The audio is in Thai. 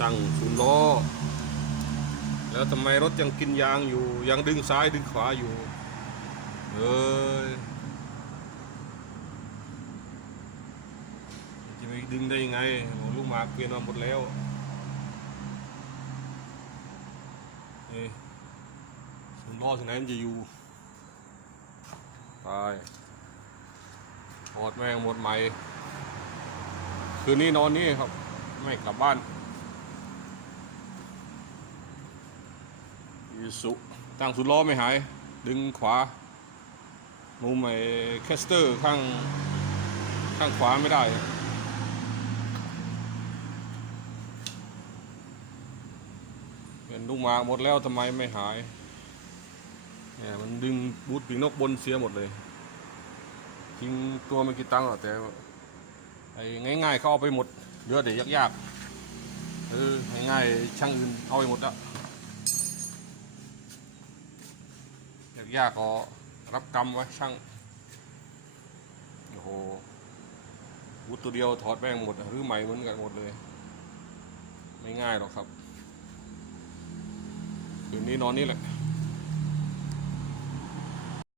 ตั้งศูนย์ล้อ แล้วทำไมรถยังกินยางอยู่ ยังดึงซ้ายดึงขวาอยู่ เอ้ยจะไปดึงได้ยังไง ลูกหมากเปลี่ยนมาหมดแล้วเอ้ศูนย์ล้อที่ไหนมันจะอยู่ไปถอดแม่งหมดใหม่ คืนนี้นอนนี่ครับ ไม่กลับบ้านอีสุตั้งสุดล้อไม่หาย ดึงขวามุมไอ้แคสเตอร์ข้าง ข้างขวาไม่ได้เห็นลูกหมากหมดแล้วทำไมไม่หายเนี่ยมันดึงบูทปีกนกบนเสียหมดเลยจริงตัวไม่กี่ตังค์หรอกแต่ ไอ้ง่ายๆเขาเอาไปหมดเยอะเดี๋ยวยากๆเออง่ายๆช่างอื่นเอาไปหมดแล้วยากๆก็รับกรรมไว้ช่างโอ้โหวุตัวเดียวถอดแม่งหมดหรือใหม่เหมือนกันหมดเลย ไม่ง่ายหรอกครับคืนนี้นอนนี่แหละ